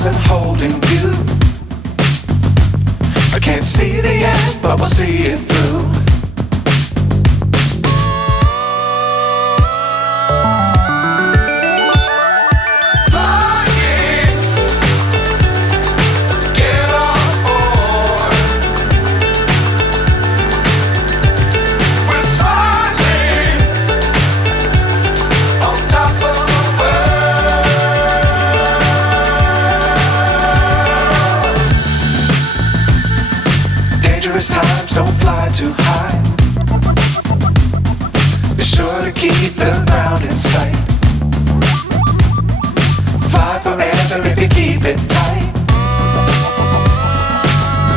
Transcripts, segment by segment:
stars and holding you. I can't see the end, but we'll see it through. Times don't fly too high. Be sure to keep the ground in sight. Fly forever if you keep it tight.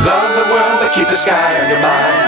Love the world but keep the sky on your mind.